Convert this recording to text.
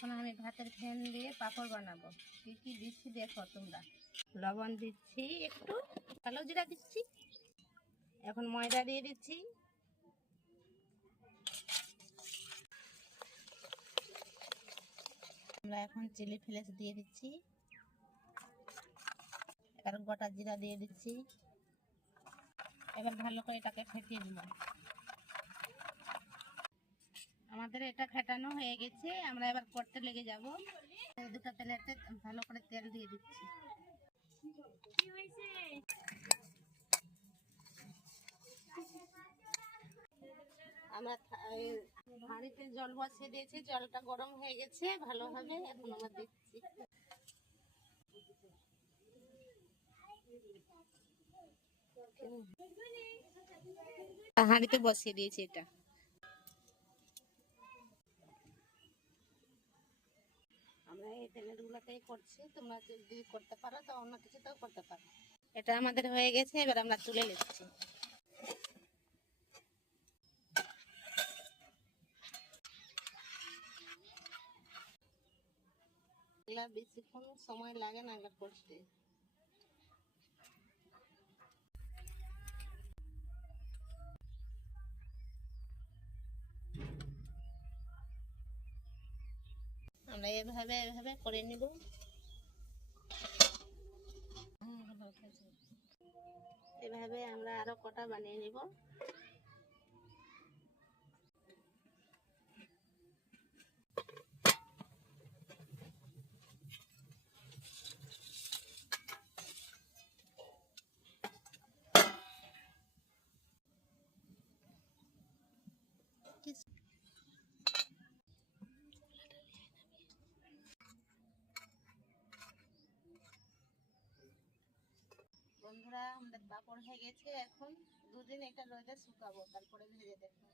এখন আমি ভাতের ফ্যান দিয়ে পাঁপড় বানাবো। কি কি দিচ্ছি দেখো তোমরা। লবণ দিচ্ছি, একটু কালো জিরা দিচ্ছি, এখন ময়দা দিয়ে দিচ্ছি, আমরা এখন চিলি ফ্লেক্স দিয়ে দিচ্ছি, এবার গোটা জিরা দিয়ে দিচ্ছি। এবার ভালো করে এটাকে ফেটিয়ে দিব। আমাদের এটা ফেটানো হয়ে গেছে, আমরা এবার করতে লেগে যাব। দুটো প্লেটে ভালো করে তেল দিয়ে দিচ্ছি। আমরা হাঁড়িতে জল বসিয়ে দিয়েছি, জলটা গরম হয়ে গেছে ভালোভাবে, এখন আমরা দিচ্ছি। হাঁড়িতে বসিয়ে দিয়েছি এটা। আমরা এই তেলের গুলাতেই করছি, তোমরা যদি করতে পারো তো অন্য কিছুতেও করতে পারো। এটা আমাদের হয়ে গেছে, এবার আমরা তুলে নিচ্ছি। এগুলা বেশিক্ষণ সময় লাগে না এগুলা করতে। আমরা এভাবে এভাবে করে নিব। এভাবে আমরা আরো কটা বানিয়ে নিব। বন্ধুরা, আমাদের পাঁপড় হয়ে গেছে, এখন দুদিন এটা রোদে শুকাবো, তারপরে ভেজে দেখবো।